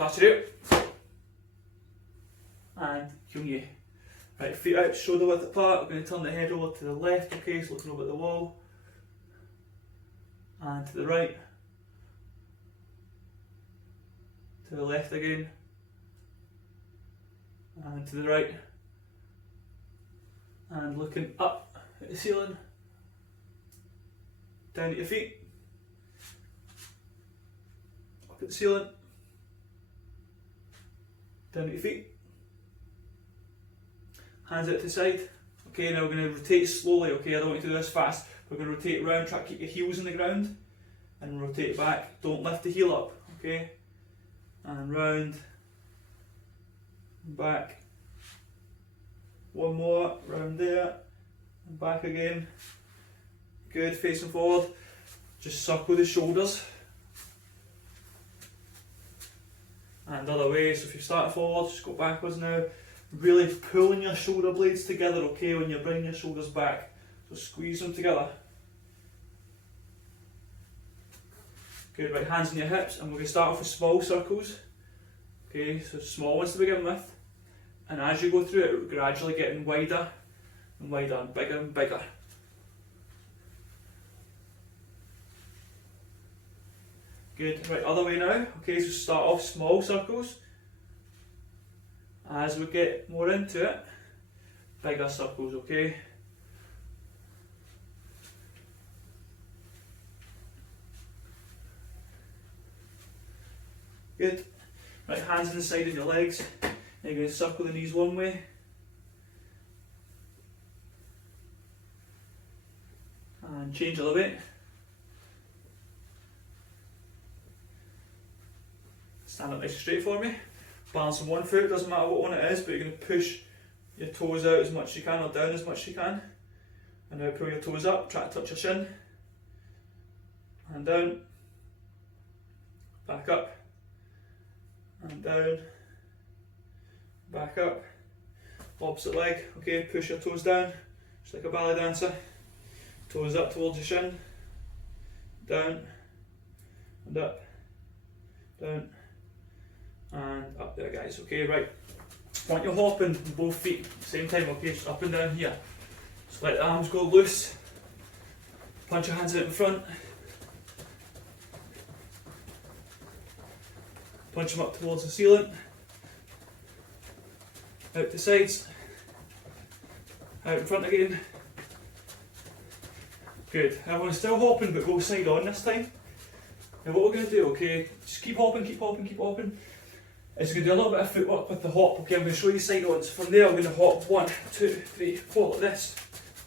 Clutch it out. And kyung-ui. Right, feet out, shoulder width apart. We're going to turn the head over to the left, okay, so looking over at the wall. And to the right. To the left again. And to the right. And looking up at the ceiling. Down at your feet. Up at the ceiling. Down at your feet. Hands out to the side. Okay, now we're going to rotate slowly, okay, I don't want you to do this fast. We're going to rotate around, try to keep your heels on the ground. And rotate back. Don't lift the heel up, okay? And round. Back. One more, round there. And back again. Good, facing forward. Just circle the shoulders. And the other way, so if you start forward, just go backwards now. Really pulling your shoulder blades together, okay, when you're bringing your shoulders back. So squeeze them together. Good, right, hands on your hips, and we're going to start off with small circles. Okay, so small ones to begin with. And as you go through it, we're gradually getting wider and wider and bigger and bigger. Good, right, other way now. Okay, so start off small circles. As we get more into it, bigger circles, okay? Good. Right, hands on the side of your legs. Now you're going to circle the knees one way. And change a little bit. Stand up nice and straight for me. Balance on one foot, doesn't matter what one it is, but you're going to push your toes out as much as you can or down as much as you can. And now pull your toes up, try to touch your shin. And down. Back up. And down. Back up. Opposite leg, okay, push your toes down, just like a ballet dancer. Toes up towards your shin. Down. And up. Down. And up there, guys. Okay, right. Want you hopping with both feet same time, okay? Just up and down here. Just let the arms go loose. Punch your hands out in front. Punch them up towards the ceiling. Out to sides. Out in front again. Good. Everyone's still hopping, but go side on this time. Now what we're going to do, okay, just keep hopping, keep hopping, keep hopping. Is going to do a little bit of footwork with the hop. Okay, I'm going to show you side ons. From there, I'm going to hop 1, 2, 3, 4 like this.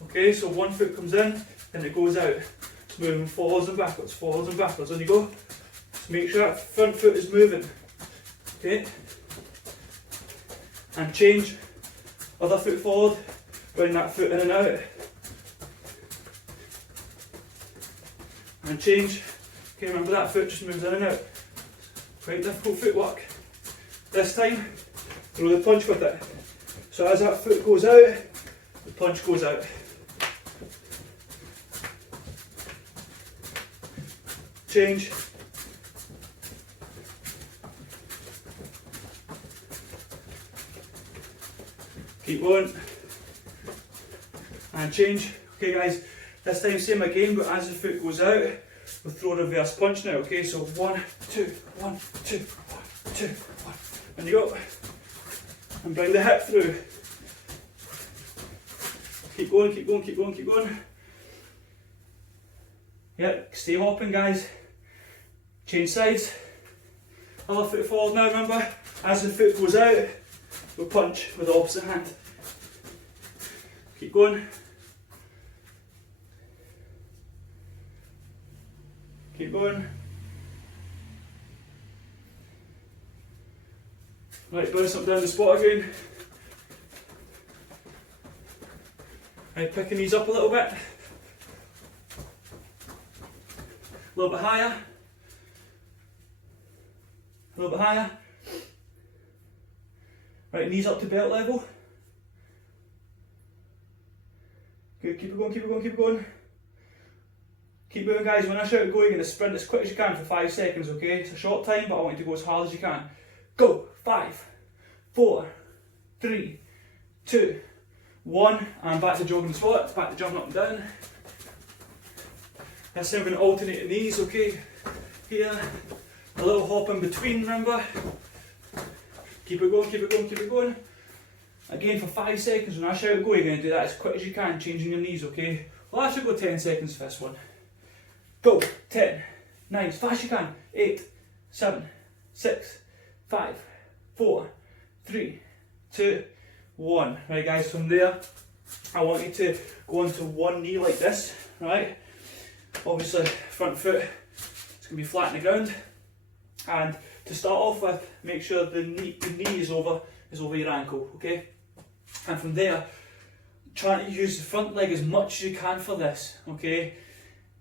Okay, so one foot comes in and it goes out. It's moving forwards and backwards, on you go. Just make sure that front foot is moving. Okay, and change. Other foot forward, bring that foot in and out. And change. Okay, remember that foot just moves in and out. Quite difficult footwork. This time, throw the punch with it. So as that foot goes out, the punch goes out. Change. Keep going. And change. Okay guys, this time same again, but as the foot goes out, we'll throw a reverse punch now, okay? So 1, 2, 1, 2, 1, 2, 1. And you go. And bring the hip through. Keep going, keep going, keep going, keep going. Yep, stay hopping guys. Change sides. Other foot forward now, remember? As the foot goes out, we'll punch with the opposite hand. Keep going. Keep going. Right, bounce up down the spot again. Right, picking these up a little bit. A little bit higher. A little bit higher. Right, knees up to belt level. Good, keep it going, keep it going, keep it going. Keep moving guys, when I shout go, you're going to sprint as quick as you can for 5 seconds, okay? It's a short time, but I want you to go as hard as you can. Go. 5, 4, 3, 2, 1. And back to jogging squats, back to jumping up and down. That's how we're going to alternate the knees, okay? Here, a little hop in between, remember? Keep it going, keep it going, keep it going. Again for 5 seconds. When I shout go, you're going to do that as quick as you can, changing your knees, okay? Well, I should go 10 seconds for this one. Go. 10, 9, as fast as you can. 8, 7, 6, 5, 4, 3, 2, 1. Right guys, from there, I want you to go onto one knee like this, right? Obviously, front foot is going to be flat on the ground. And to start off with, make sure the knee is over your ankle, okay? And from there, try to use the front leg as much as you can for this, okay?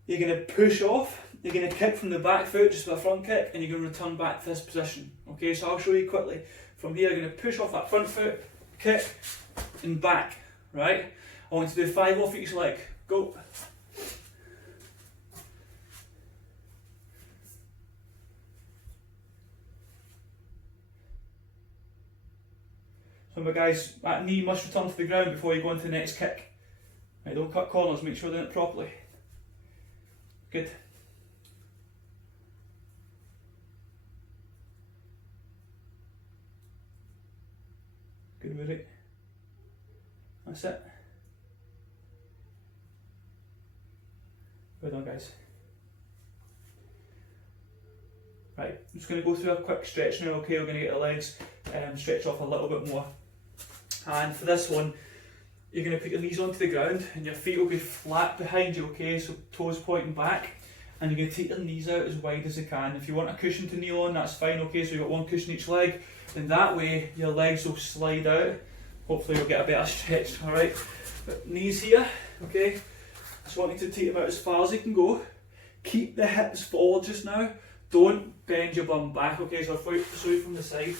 You're going to push off, you're going to kick from the back foot, just with a front kick, and you're going to return back to this position, okay? So I'll show you quickly. From here, you're going to push off that front foot, kick, and back, right? I want you to do 5 off each leg. Go. Remember guys, that knee must return to the ground before you go into the next kick. Right, don't cut corners, make sure you're doing it properly. Good. Good with it. That's it. Well done guys. Right, I'm just going to go through a quick stretch now, okay? We're going to get the legs stretch off a little bit more. And for this one, you're going to put your knees onto the ground and your feet will be flat behind you, okay? So toes pointing back, and you're going to take your knees out as wide as you can. If you want a cushion to kneel on, that's fine, okay? So you've got one cushion each leg, and that way your legs will slide out. Hopefully you'll get a better stretch, alright? But knees here, okay? I just want you to take them out as far as you can go. Keep the hips forward just now. Don't bend your bum back, okay? So I'll show you from the side.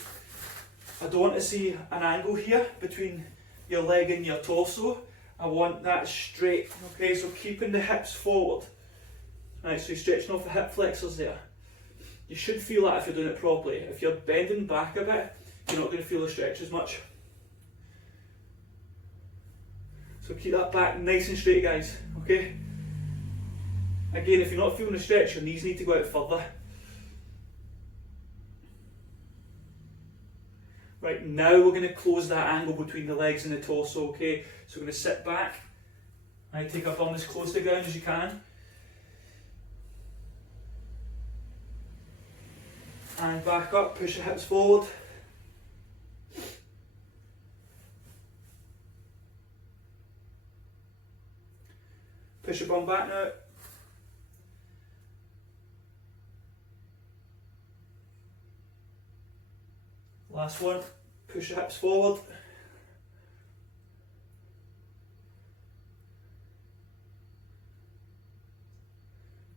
I don't want to see an angle here between your leg and your torso. I want that straight, okay? So keeping the hips forward. Right, so you're stretching off the hip flexors there. You should feel that if you're doing it properly. If you're bending back a bit, you're not going to feel the stretch as much. So keep that back nice and straight, guys, okay? Again, if you're not feeling the stretch, your knees need to go out further. Right, now we're going to close that angle between the legs and the torso, okay? So we're going to sit back, right, take our bum as close to the ground as you can. And back up, push your hips forward. Push your bum back now. Last one, push your hips forward.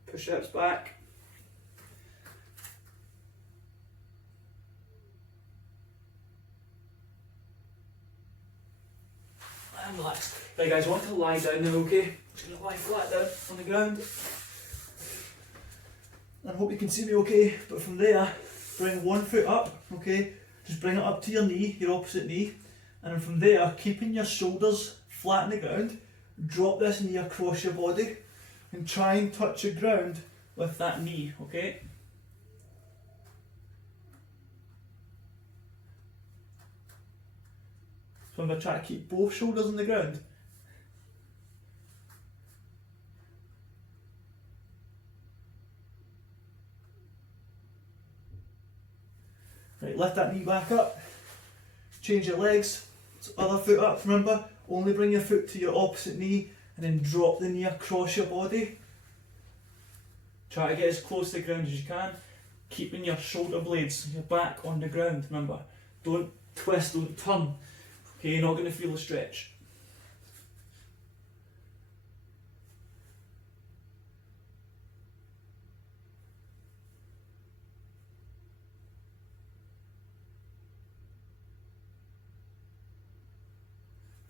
Push your hips back. And relax. Right guys, I want to lie down now, okay? Just going to lie flat down on the ground. I hope you can see me okay, but from there, bring one foot up, okay? Just bring it up to your knee, your opposite knee, and then from there, keeping your shoulders flat on the ground, drop this knee across your body and try and touch the ground with that knee, okay? So I'm going to try to keep both shoulders on the ground. Right, lift that knee back up, change your legs, other foot up, remember, only bring your foot to your opposite knee and then drop the knee across your body. Try to get as close to the ground as you can, keeping your shoulder blades, your back on the ground, remember. Don't twist, don't turn, okay, you're not going to feel a stretch.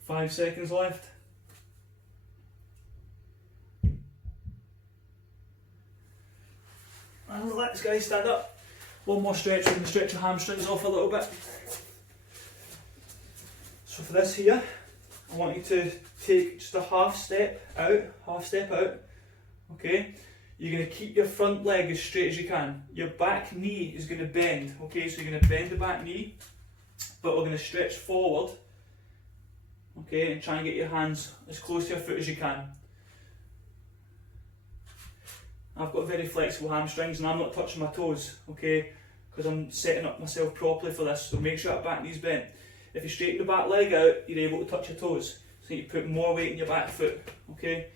Five seconds left. And relax guys, stand up. One more stretch, we're going to stretch your hamstrings off a little bit. So for this here, I want you to take just a half step out, okay? You're going to keep your front leg as straight as you can. Your back knee is going to bend, okay? So you're going to bend the back knee, but we're going to stretch forward, okay? And try and get your hands as close to your foot as you can. I've got very flexible hamstrings and I'm not touching my toes, okay? Because I'm setting up myself properly for this, so make sure that back knee's bent. If you straighten the back leg out, you're able to touch your toes. So you put more weight in your back foot, okay?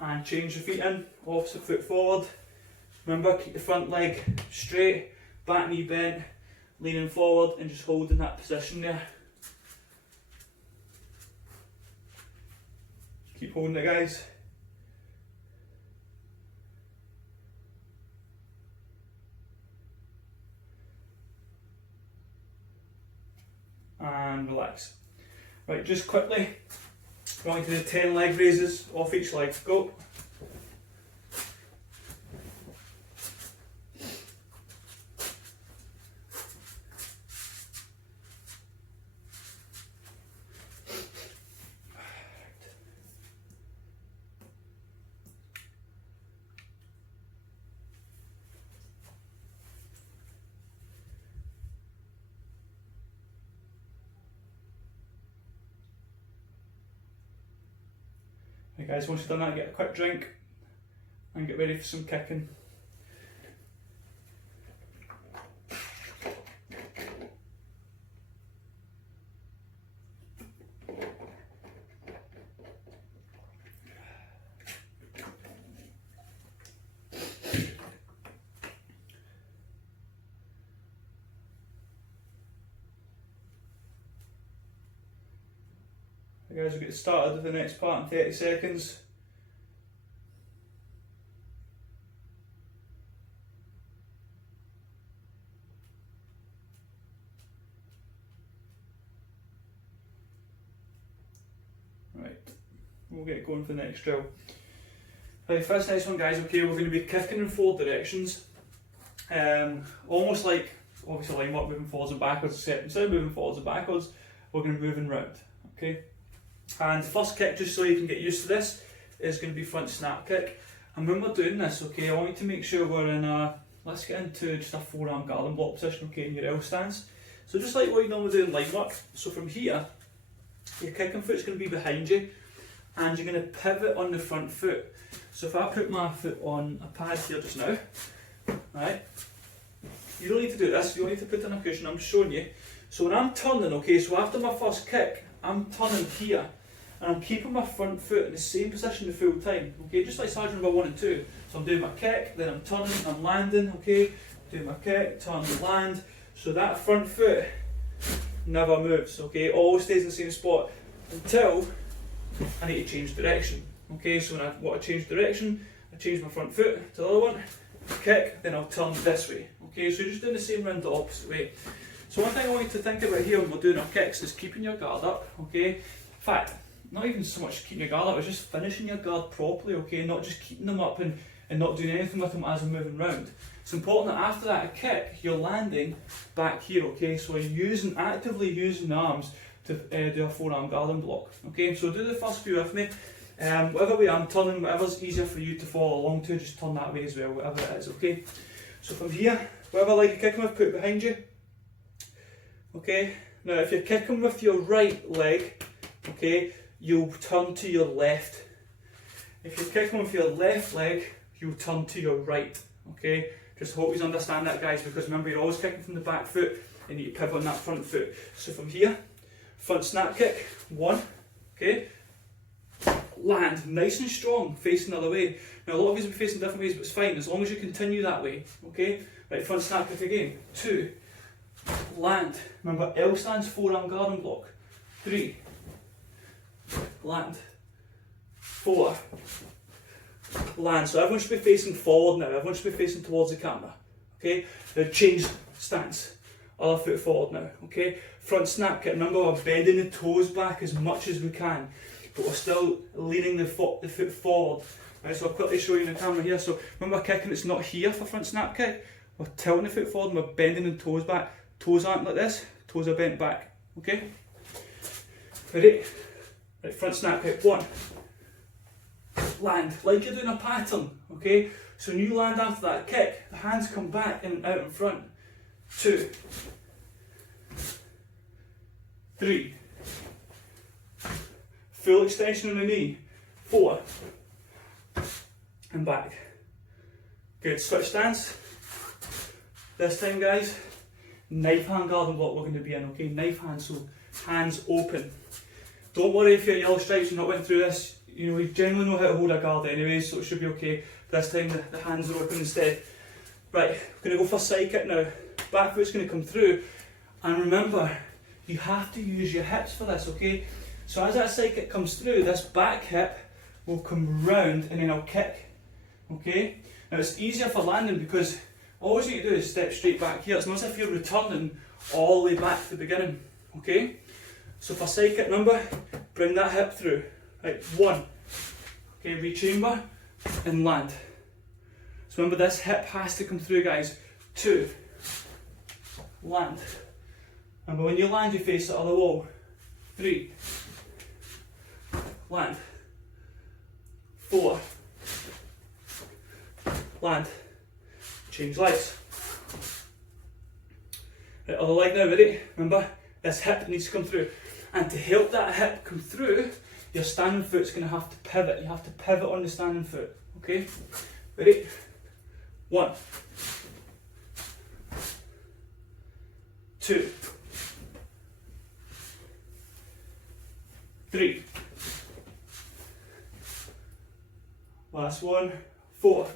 And change your feet in, opposite foot forward. Remember, keep the front leg straight, back knee bent, leaning forward and just holding that position there. Keep holding it, guys. And relax. Right, just quickly, we're going to do 10 leg raises off each leg. Go. Right guys, once you've done that, get a quick drink and get ready for some kicking. Right guys, we'll get started with the next part in 30 seconds. Right, we'll get going for the next drill. Right, for this next one guys, okay, we're going to be kicking in 4 directions. Almost like, obviously line work, moving forwards and backwards, except instead of moving forwards and backwards, we're going to be moving round, okay? And the first kick, just so you can get used to this, is going to be front snap kick. And when we're doing this, okay, I want you to make sure we're in a, let's get into just a forearm garden block position, okay, in your L stance. So just like what you normally do in line work, so from here, your kicking foot's going to be behind you, and you're going to pivot on the front foot. So if I put my foot on a pad here just now, right, you don't need to do this, you don't need to put in a cushion, I'm just showing you. So when I'm turning, okay, so after my first kick, I'm turning here, and I'm keeping my front foot in the same position the full time, okay, just like sergeant number 1 and 2. So I'm doing my kick, then I'm turning, I'm landing, okay, doing my kick, turn, land. So that front foot never moves, okay, it always stays in the same spot until I need to change direction, okay. So when I want to change direction, I change my front foot to the other one, kick, then I'll turn this way, okay. So you're just doing the same round the opposite way. So one thing I want you to think about here when we're doing our kicks is keeping your guard up, okay. In fact, not even so much keeping your guard up, it's just finishing your guard properly, okay, not just keeping them up and not doing anything with them as we're moving round. It's important that after that kick, you're landing back here, okay, so you're actively using the arms to do a forearm garden block, okay. So do the first few with me, whatever way I'm turning, whatever's easier for you to follow along to, just turn that way as well, whatever it is, okay. So from here, whatever leg you're kicking with, put it behind you, okay. Now if you're kicking with your right leg, okay, you'll turn to your left. If you're kicking with your left leg, you'll turn to your right, okay? Just hope you understand that guys, because remember you're always kicking from the back foot and you need to pivot on that front foot. So from here, front snap kick, 1, okay? Land, nice and strong, facing the other way. Now a lot of you will be facing different ways, but it's fine, as long as you continue that way, okay? Right, front snap kick again, 2, land. Remember L stands forearm garden block, 3, land, 4, land. So everyone should be facing forward now, everyone should be facing towards the camera, okay? Now change stance, other foot forward now, okay? Front snap kick, remember we're bending the toes back as much as we can. but we're still leaning the foot forward. Right, so I'll quickly show you in the camera here. So when we're kicking, it's not here for front snap kick. We're tilting the foot forward and we're bending the toes back. Toes aren't like this, toes are bent back. Okay? Ready? Right, front snap kick, 1. Land, like you're doing a pattern. Okay? So when you land after that kick, the hands come back and out in front. 2. 3. Full extension on the knee. 4. And back. Good, switch stance. This time guys, knife hand guard and block we're going to be in, okay? Knife hand, so hands open. Don't worry if you're yellow stripes, you've not went through this. You know, we generally know how to hold a guard anyway, so it should be okay. This time the hands are open instead. Right, we're going to go for side kick now. Back foot's going to come through. And remember, you have to use your hips for this, okay? So as that side kick comes through, this back hip will come round and then I'll kick. Okay? Now it's easier for landing because all you need to do is step straight back here. It's not as if you're returning all the way back to the beginning. Okay? So for side kick number, bring that hip through. Right, 1. Okay, rechamber and land. So remember this hip has to come through guys. 2. Land. Remember when you land you face the other wall. 3. Land. 4. Land. Change legs. Right, other leg now, ready? Remember, this hip needs to come through. And to help that hip come through, your standing foot's going to have to pivot. You have to pivot on the standing foot. Okay? Ready? 1. 2. 3. Last one. 4.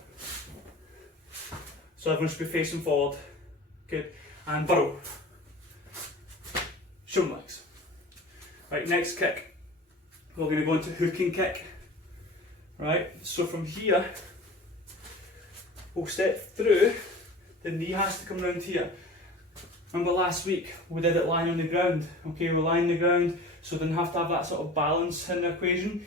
So everyone should be facing forward. Good. And burrow. Shoulder legs. Right, next kick. We're going to go into hooking kick. Right, so from here, we'll step through. The knee has to come round here. Remember last week, we did it lying on the ground. Okay, we're lying on the ground, so we didn't have to have that sort of balance in the equation.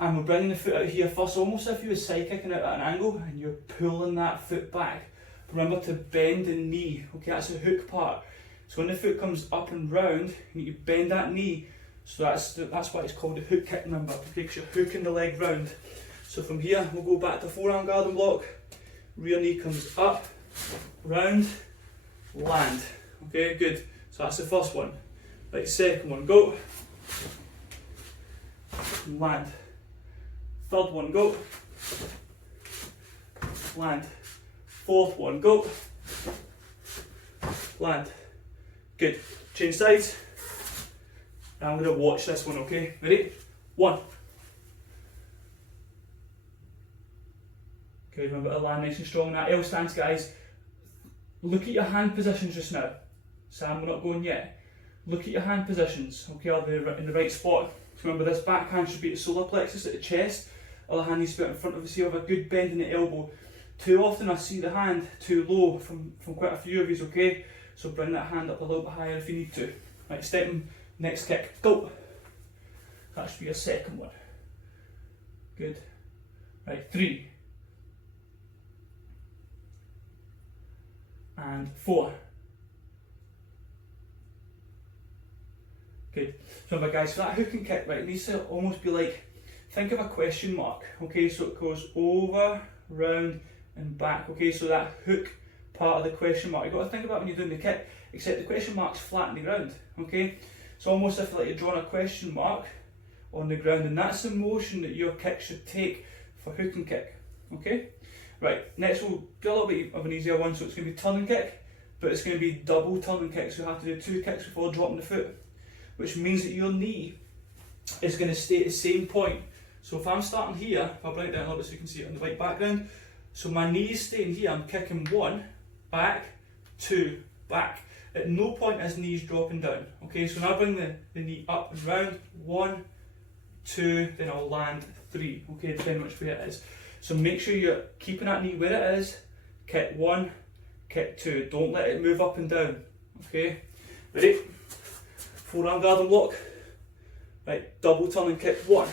And we're bringing the foot out here first, almost as if you were side kicking out at an angle, and you're pulling that foot back. Remember to bend the knee, okay, that's the hook part. So when the foot comes up and round, you need to bend that knee. So that's why it's called the hook kick number, okay, because you're hooking the leg round. So from here, we'll go back to forearm guard and block. Rear knee comes up, round, land. Okay, good. So that's the first one. Right, second one, go. Land. Third one, go. Land. Fourth one, go. Land. Good. Change sides. Now I'm going to watch this one, okay? Ready? 1. Okay, remember to land nice and strong. That L stance, guys. Look at your hand positions just now. Sam, we're not going yet. Look at your hand positions, okay? Are they in the right spot? So remember, this back hand should be at the solar plexus, at the chest. Other hand needs to be out in front of us here with a good bend in the elbow. Too often I see the hand too low from quite a few of you, okay? So bring that hand up a little bit higher if you need to. Right, stepping, next kick, go. That should be your second one. Good. Right, 3. And 4. Good. So remember guys, for that hooking kick, right, it needs to almost be like, think of a question mark, okay? So it goes over, round, and back, okay? So that hook part of the question mark, you've got to think about when you're doing the kick, except the question mark's flat on the ground, okay? So almost if like you're drawing a question mark on the ground, and that's the motion that your kick should take for hooking kick, okay? Right, next we'll do a little bit of an easier one, so it's going to be turning kick, but it's going to be double turning kick, so you have to do 2 kicks before dropping the foot, which means that your knee is going to stay at the same point. So if I'm starting here, if I bring it down a little bit so you can see it on the white background, so my knee is staying here, I'm kicking 1, back, 2, back. At no point is knees dropping down. Okay, so now I bring the knee up and round, 1, 2, then I'll land 3, okay, depending which way it is. So make sure you're keeping that knee where it is, kick 1, kick 2, don't let it move up and down, okay? Ready? Forearm guard and block, Right, double turn and kick, 1.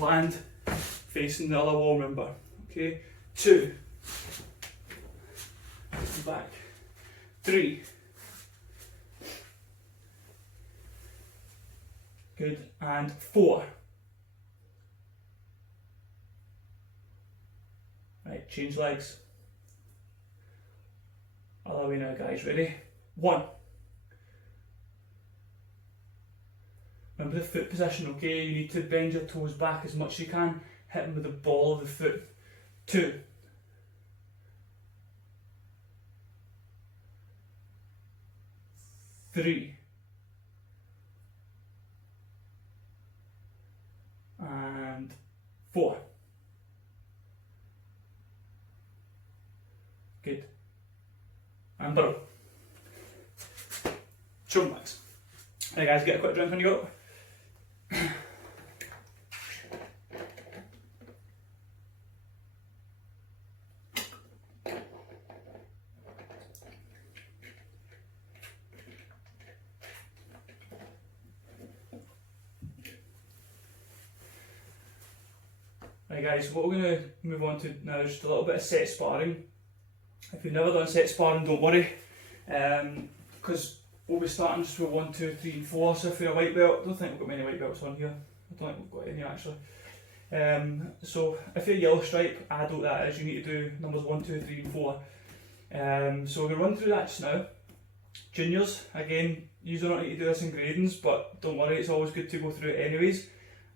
Land, facing the other wall, remember. Okay, 2. Back. 3. Good, and 4. Right, change legs. Other way now, guys, ready? 1. Remember the foot position, okay? You need to bend your toes back as much as you can, hit them with the ball of the foot. 2. 3. And 4. Good. And burrow. Shoulder max. Hey guys, get a quick drink when you go. Right guys, what we're going to move on to now is just a little bit of set sparring. If you've never done set sparring, don't worry, because we'll be starting just with 1, 2, 3 and 4, so if you're a white belt, I don't think we've got many white belts on here, I don't think we've got any actually. So if you're a yellow stripe, adult that is, you need to do numbers 1, 2, 3 and 4. So we're going to run through that just now. Juniors, again, you don't need to do this in gradings, but don't worry, it's always good to go through it anyways.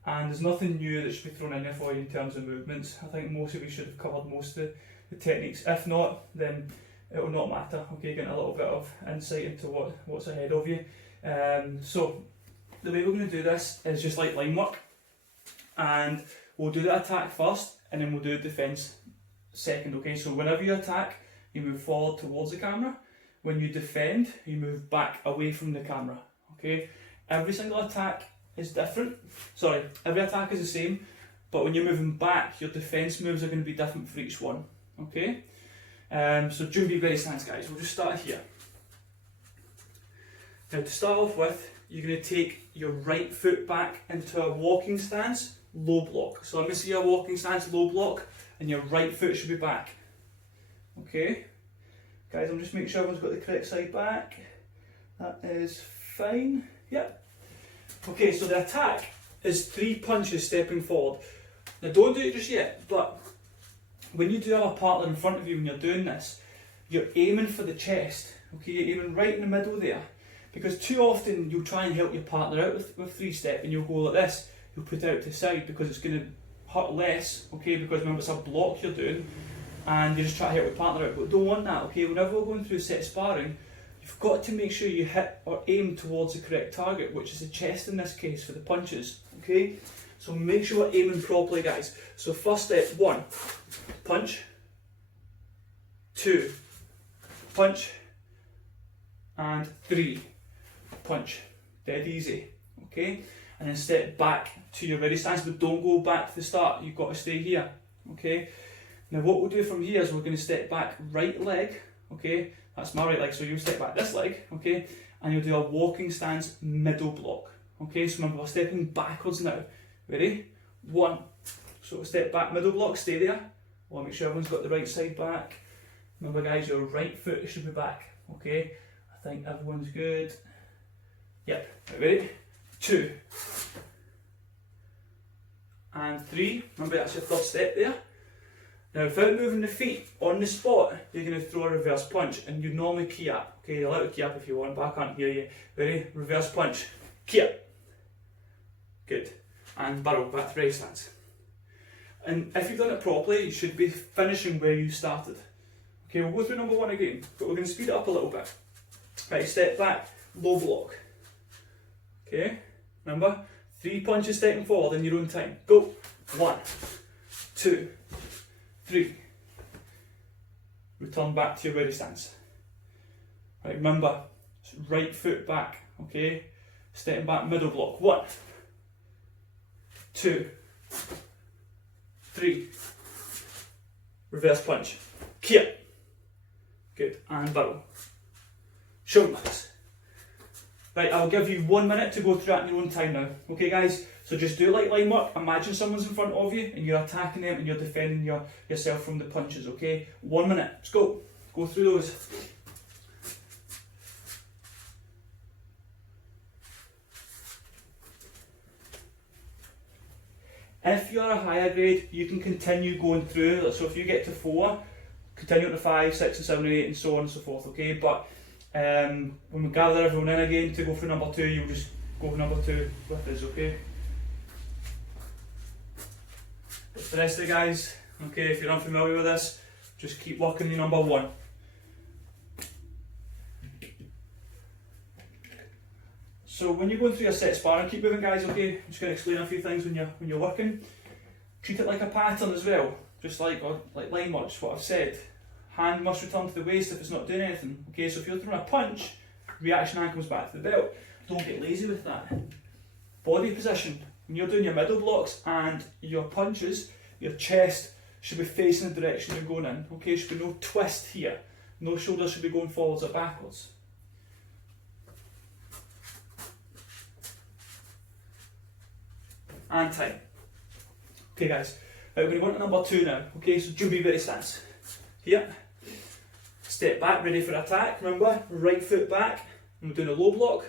And there's nothing new that should be thrown in there for you in terms of movements. I think most of you should have covered most of the techniques. If not, then it will not matter. Okay, getting a little bit of insight into what's ahead of you. So the way we're going to do this is just like line work, and we'll do the attack first, and then we'll do defence second. Okay, so whenever you attack, you move forward towards the camera. When you defend, you move back away from the camera. Okay, every single attack is different. Sorry, every attack is the same, but when you're moving back, your defence moves are going to be different for each one. Okay, so Jumpy ready stance, guys. We'll just start here. Now to start off with, you're going to take your right foot back into a walking stance, low block. So let me see a walking stance, low block, and your right foot should be back. Okay, guys, I'm just making sure everyone's got the correct side back. That is fine. Yep. Okay, so the attack is 3 punches stepping forward. Now don't do it just yet, but when you do have a partner in front of you when you're doing this, you're aiming for the chest. Okay, you're aiming right in the middle there. Because too often you'll try and help your partner out with 3 step and you'll go like this. You'll put it out to the side because it's going to hurt less, okay, because remember it's a block you're doing and you just try to help your partner out. But don't want that, okay, whenever we're going through set sparring, you've got to make sure you hit or aim towards the correct target, which is the chest in this case for the punches, okay? So make sure we're aiming properly, guys. So first step, 1, punch, 2, punch, and 3, punch. Dead easy, okay? And then step back to your ready stance, but don't go back to the start. You've got to stay here, okay? Now what we'll do from here is we're going to step back right leg, okay? That's my right leg, so you'll step back this leg, okay? And you'll do a walking stance middle block, okay? So remember, we're stepping backwards now. Ready? 1. So step back, middle block, stay there. I want to make sure everyone's got the right side back. Remember guys, your right foot should be back, okay? I think everyone's good. Yep, ready? 2. And 3. Remember, that's your third step there. Now, without moving the feet on the spot, you're going to throw a reverse punch, and you normally key up. Okay, you're allowed to key up if you want, but I can't hear you. Ready? Reverse punch. Key up. Good. And barrel back to ready stance. And if you've done it properly, you should be finishing where you started. Okay, we'll go through number 1 again, but we're going to speed it up a little bit. Right, step back, low block. Okay, remember, 3 punches stepping forward in your own time. Go. 1, 2, 3. Return back to your ready stance. Right, remember, right foot back, okay? Stepping back, middle block. 1, 2, 3. Reverse punch. Kia. Good. And barrel. Shoulder max. Right, I'll give you 1 minute to go through that in your own time now. Okay guys, so just do it like line work. Imagine someone's in front of you and you're attacking them and you're defending yourself from the punches, okay? 1 minute, let's go. Go through those. If you're a higher grade, you can continue going through. So if you get to 4, continue to 5, 6 and 7 and 8 and so on and so forth, okay? But when we gather everyone in again to go for number 2, you'll just go for number 2 with us, okay? But for the rest of the guys, okay, if you're unfamiliar with this, just keep working the number 1. So when you're going through your set sparring, keep moving guys, okay? I'm just going to explain a few things when you're working. Treat it like a pattern as well, just like line work, what I've said. Hand must return to the waist if it's not doing anything. Okay, so if you're throwing a punch, reaction hand comes back to the belt. Don't get lazy with that. Body position. When you're doing your middle blocks and your punches, your chest should be facing the direction you're going in. Okay, should be no twist here. No shoulders should be going forwards or backwards. And time. Okay guys, right, we're going to go on to number 2 now. Okay, so jumpy ready stance. Here, step back, ready for attack. Remember, right foot back, and we're doing a low block.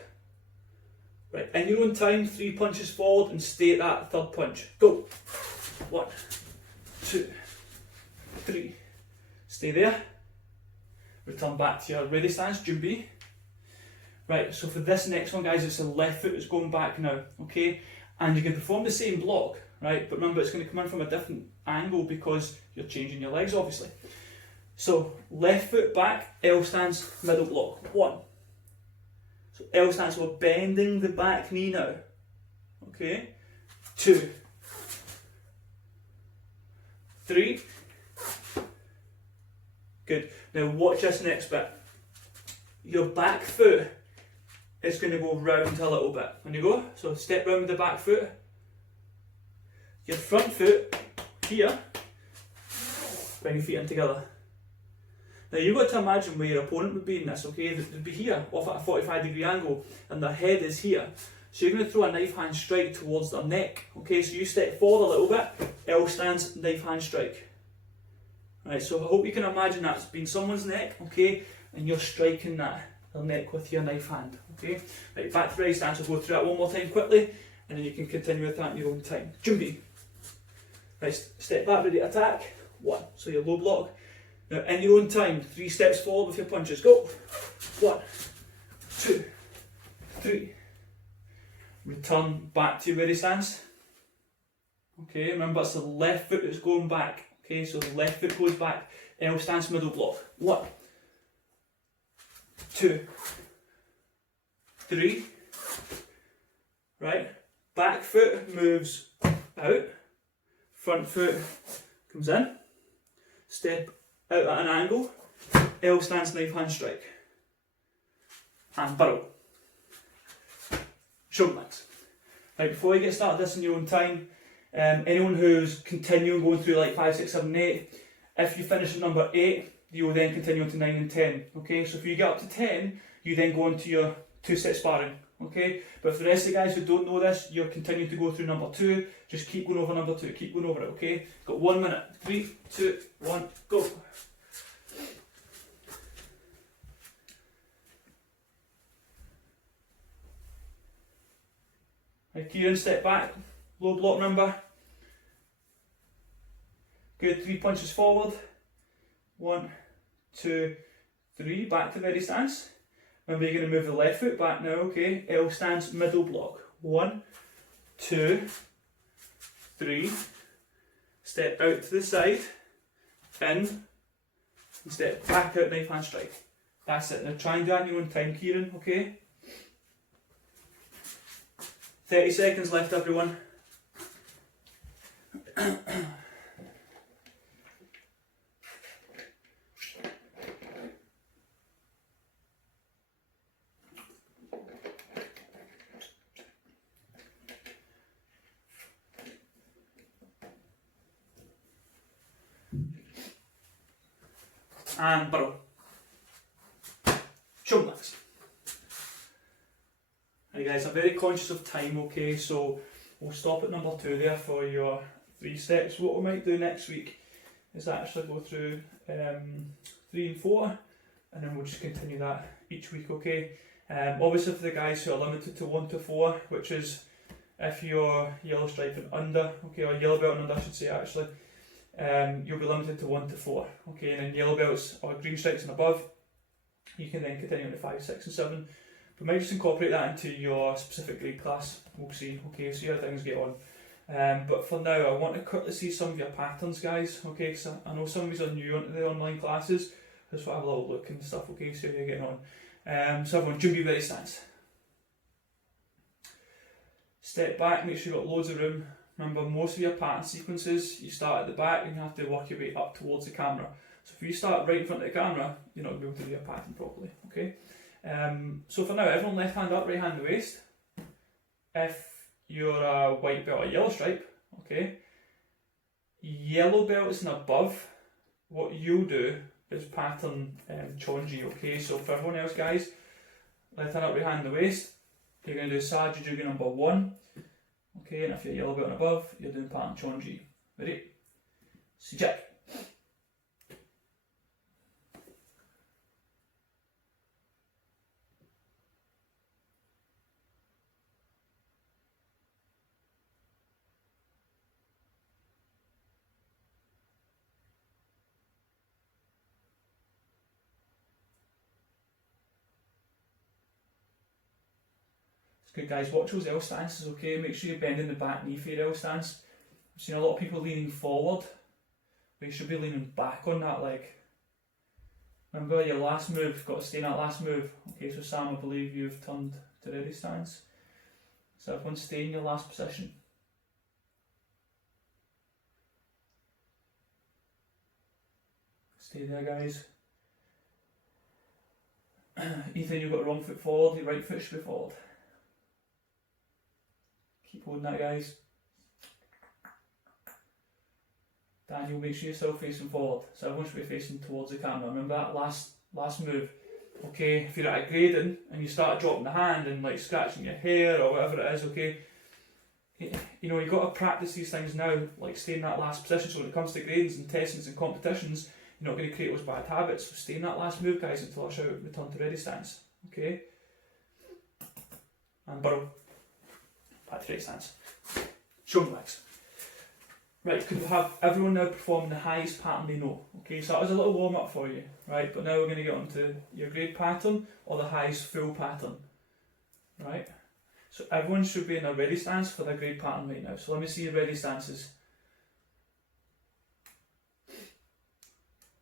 Right, in your own time, 3 punches forward and stay at that 3rd punch. Go. 1, 2, 3. Stay there. Return back to your ready stance, jumpy. Right, so for this next one guys, it's the left foot that's going back now, okay? And you can perform the same block, right? But remember, it's going to come in from a different angle because you're changing your legs, obviously. So, left foot back, L stance, middle block. 1. So, L stance, we're bending the back knee now. Okay? 2. 3. Good. Now, watch this next bit. Your back foot is going to go round a little bit. When you go, so step round with the back foot. Your front foot, here, bring your feet in together. Now you've got to imagine where your opponent would be in this, okay? They'd be here, off at a 45-degree angle, and their head is here. So you're going to throw a knife hand strike towards their neck, okay? So you step forward a little bit, L stance, knife hand strike. Right, so I hope you can imagine that's been someone's neck, okay? And you're striking their neck with your knife hand, okay? Right, back to ready stance, we'll go through that one more time quickly, and then you can continue with that in your own time. Jumpy. Right, step back, ready to attack. 1, so your low block. Now in your own time, 3 steps forward with your punches. Go. 1, 2, 3. Return back to your ready stance. Okay, remember it's the left foot that's going back. Okay, so the left foot goes back. L stance, middle block. 1, 2, 3. Right, back foot moves out. Front foot comes in. Step out at an angle. L stance, knife hand strike. And burrow. Shoulder legs. Right, before you get started this in your own time, anyone who's continuing going through like 5, 6, 7, 8, if you finish at number 8, you will then continue on to 9 and 10. Okay, so if you get up to 10, you then go on to your 2-set sparring. Okay, but for the rest of the guys who don't know this, you're continuing to go through number 2. Just keep going over number 2, keep going over it. Okay, got 1 minute. 3, 2, 1, go. Right, Kieran, step back, low block number. Good, 3 punches forward. 1, 2, 3, back to ready stance. Remember you're going to move the left foot back now, okay? L stance, middle block. 1, 2, 3. Step out to the side, in, and step back out, knife hand strike. That's it. Now try and do that in your own time, Kieran, okay? 30 seconds left, everyone. And burrow. Shoulder legs. Right guys, I'm very conscious of time, okay, so we'll stop at number 2 there for your 3 steps. What we might do next week is actually go through 3 and 4, and then we'll just continue that each week, okay. Obviously for the guys who are limited to 1 to 4, which is if you're yellow stripe and under, okay, or yellow belt and under I should say actually, you'll be limited to 1 to 4, okay, and then yellow belts or green stripes and above, you can then continue on to 5, 6 and 7. We might just incorporate that into your specific grade class, we'll see, okay, see how things get on. But for now I want to quickly see some of your patterns guys, okay, because I know some of you are new onto the online classes, just want to have a little look and stuff, okay, see how you're getting on. So everyone, Jumpy ready stance. Step back, make sure you've got loads of room. Remember, most of your pattern sequences, you start at the back and you have to work your way up towards the camera. So if you start right in front of the camera, you're not going to be able to do your pattern properly, okay? So for now, everyone left hand up, right hand to waist. If you're a white belt or yellow stripe, okay? Yellow belts and above, what you'll do is pattern Chonji, okay? So for everyone else guys, left hand up, right hand to waist, you're going to do Sajijugi number 1, okay, and if you're yellow belt and above, you're doing pattern Chonji. Ready? Sijak. Good guys, watch those L stances, okay? Make sure you're bending the back knee for your L stance. I've seen a lot of people leaning forward, but you should be leaning back on that leg. Remember your last move, you've got to stay in that last move. Okay, so Sam, I believe you've turned to ready stance. So everyone stay in your last position. Stay there guys. Ethan, you've got the wrong foot forward, your right foot should be forward. Keep holding that guys. Daniel, make sure you're still facing forward. So everyone should be facing towards the camera. Remember that last move. Okay, if you're at a grading and you start dropping the hand and like scratching your hair or whatever it is, okay, you know, you've got to practice these things now, like stay in that last position, so when it comes to gradings and testings and competitions, you're not going to create those bad habits. So stay in that last move guys until I shout return to ready stance. Okay? And burrow. Back to ready stance. Shoulder legs. Right, could we have everyone now perform the highest pattern they know? Okay, so that was a little warm up for you, right? But now we're going to get on to your grade pattern or the highest full pattern, right? So everyone should be in a ready stance for their grade pattern right now. So let me see your ready stances.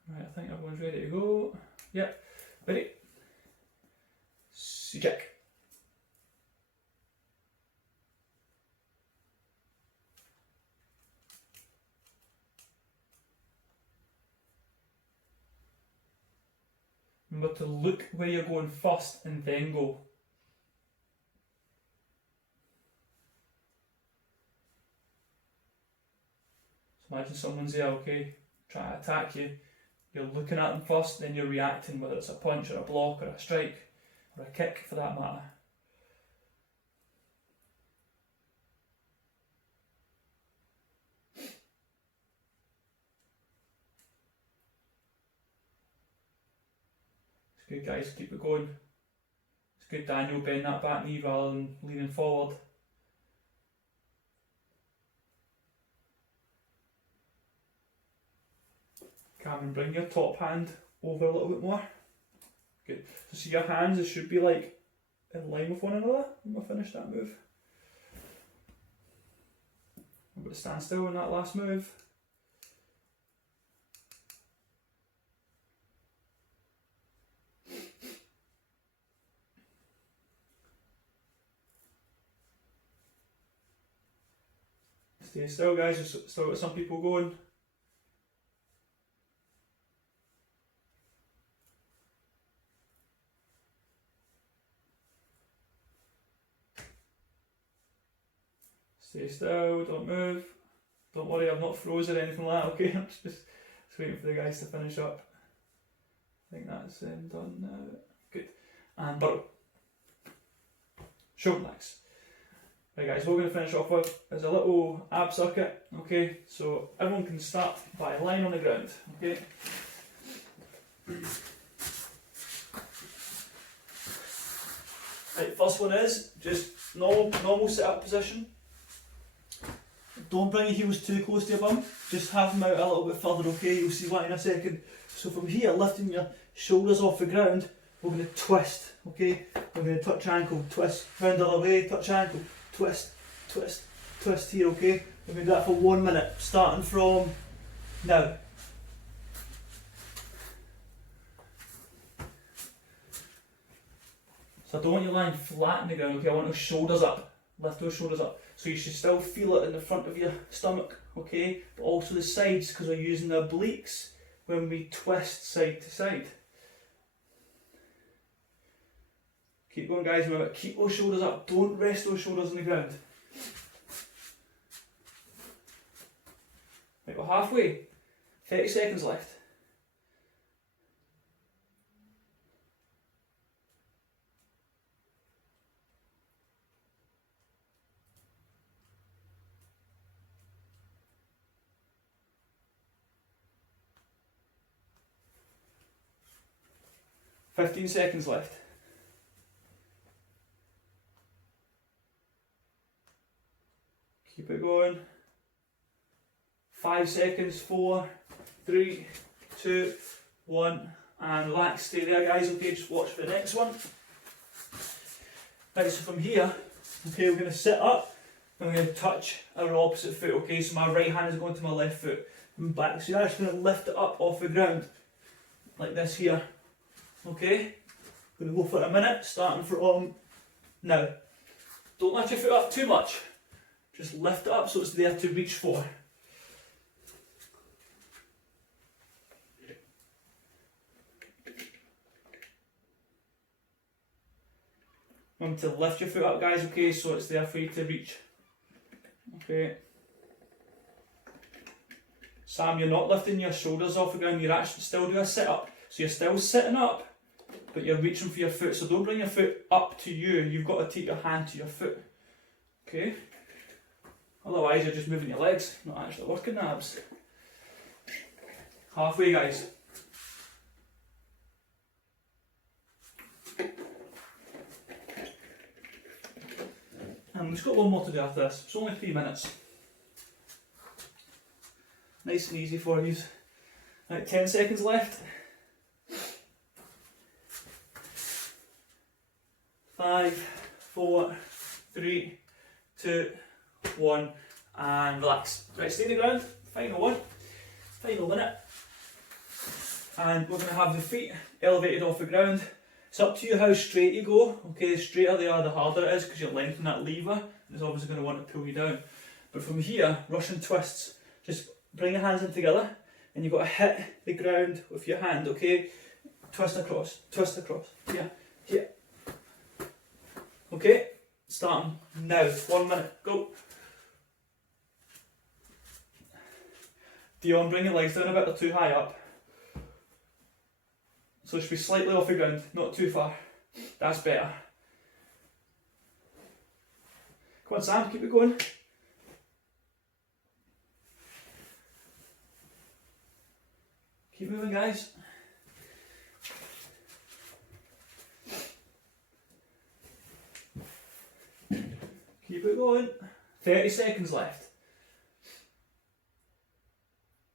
Right, I think everyone's ready to go. Yep, ready? Sujak. Remember to look where you're going first and then go. So imagine someone's there, okay, trying to attack you. You're looking at them first, then you're reacting, whether it's a punch or a block or a strike or a kick for that matter. Good guys, keep it going. It's good Daniel, bend that back knee rather than leaning forward. Cameron, bring your top hand over a little bit more. Good. So see your hands, it should be like in line with one another when we finish that move. I'm going to stand still in that last move. Stay still guys, there's still got some people going. Stay still, don't move. Don't worry, I've not frozen or anything like that, okay? I'm just waiting for the guys to finish up. I think that's done now. Good. And burrow. shoulder legs. Right guys, what we're going to finish off with is a little ab circuit, okay? So everyone can start by lying on the ground, okay? Right, first one is just normal sit-up position. Don't bring your heels too close to your bum, just have them out a little bit further, okay? You'll see why in a second. So from here, lifting your shoulders off the ground, we're going to twist, okay? We're going to touch ankle, twist, round the other way, touch ankle, twist, twist, twist here, okay? We're going to do that for 1 minute, starting from now. So I don't want you lying flat on the ground, okay? I want those shoulders up, lift those shoulders up. So you should still feel it in the front of your stomach, okay? But also the sides, because we're using the obliques when we twist side to side. Keep going guys, remember, keep those shoulders up, don't rest those shoulders on the ground. Right, we're halfway, 30 seconds left. $15 seconds left. Keep it going. 5 seconds, 4, 3, 2, 1, and relax, stay there guys, okay, just watch for the next one. Right, so from here, okay, we're going to sit up and we're going to touch our opposite foot, okay, so my right hand is going to my left foot and back, so you're actually going to lift it up off the ground, like this here, okay. We're going to go for a minute, starting from now. Don't lift your foot up too much, just lift it up so it's there to reach for. Remember to lift your foot up guys, okay, so it's there for you to reach. Okay. Sam, you're not lifting your shoulders off the ground, you're actually still doing a sit up. So you're still sitting up, but you're reaching for your foot. So don't bring your foot up to you, you've got to take your hand to your foot. Okay? Otherwise you're just moving your legs, not actually working the abs. Halfway guys. And we've just got one more to do after this. It's only 3 minutes. Nice and easy for you. Right, 10 seconds left. 5, 4, 3, 2, 1, and relax. Right, stay on the ground. Final one. Final minute. And we're going to have the feet elevated off the ground. It's up to you how straight you go, okay, the straighter they are the harder it is because you're lengthening that lever and it's obviously going to want to pull you down. But from here, Russian twists, just bring your hands in together and you've got to hit the ground with your hand, okay, twist across, here, here. Okay, starting now, 1 minute, go. Dion, bring your legs down a bit, they're too high up. So it should be slightly off the ground, not too far. That's better. Come on Sam, keep it going. Keep moving guys. Keep it going. 30 seconds left.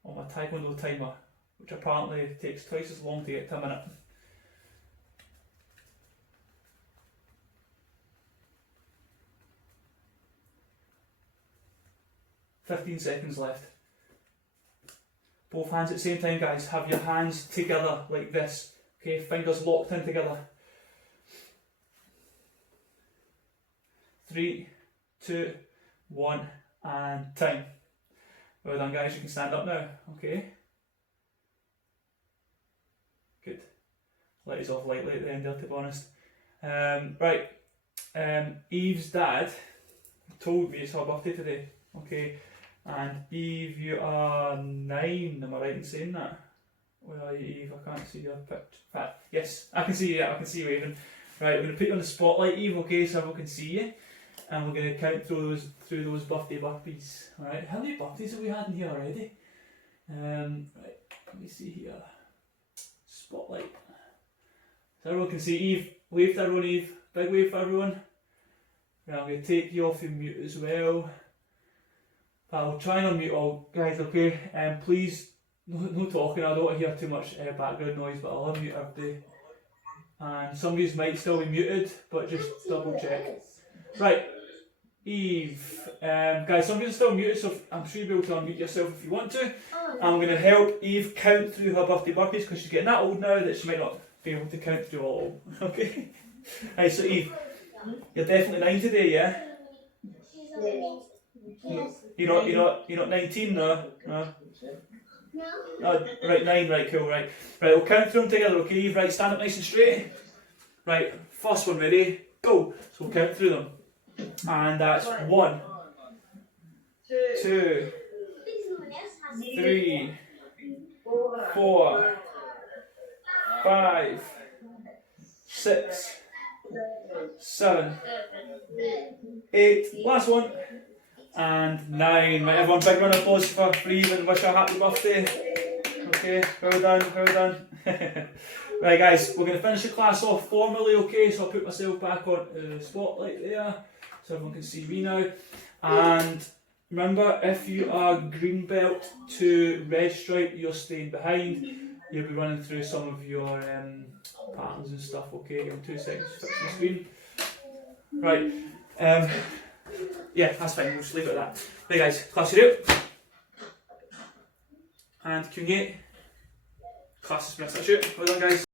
On my taekwondo timer, which apparently takes twice as long to get to a minute. $15 seconds left. Both hands at the same time guys, have your hands together like this, okay, fingers locked in together. 3, 2, 1, and time. Well done guys, you can stand up now, okay. Good. Light off lightly at the end there, to be honest. Right, Eve's dad told me it's her birthday today, okay, and Eve, you are 9, am I right in saying that? Where are you Eve? I can't see your picture. Yes, I can see you, I can see you waving. Right, we're going to put you on the spotlight, Eve, okay, so everyone can see you. And we're going to count through those birthday burpees. Alright, how many birthdays have we had in here already? Right, let me see here. Spotlight. So everyone can see Eve. Wave to everyone, Eve. Big wave for everyone. Right, I'm going to take you off your mute as well. I'll try and unmute all guys, okay? Please, no talking, I don't want to hear too much background noise, but I'll unmute everybody. And some of you might still be muted, but just double check. Right, Eve. Guys, some of you are still muted, so I'm sure you'll be able to unmute yourself if you want to. I'm going to help Eve count through her birthday burpees because she's getting that old now that she might not be able to count through all. Okay? Right, so Eve, you're definitely 9 today, yeah? You're not 19, no? No. No, right, 9, right, cool, right. Right, we'll count through them together, okay, Eve? Right, stand up nice and straight. Right, first one, ready? Go. So we'll count through them. And that's 1, 2, 3, 4, 5, 6, 7, 8, last one, and 9. Right, everyone, big round of applause for Eve and wish her a happy birthday. Okay, well done, well done. Right guys, we're going to finish the class off formally, okay, so I'll put myself back on the spotlight there, so everyone can see me now. And remember, if you are green belt to red stripe, you're staying behind. You'll be running through some of your patterns and stuff, okay? Give me 2 seconds to fix the screen. Right, yeah, that's fine, we'll just leave it at that. Right guys, class you out. And Q&A. Class dismissed, that's it. Well done guys.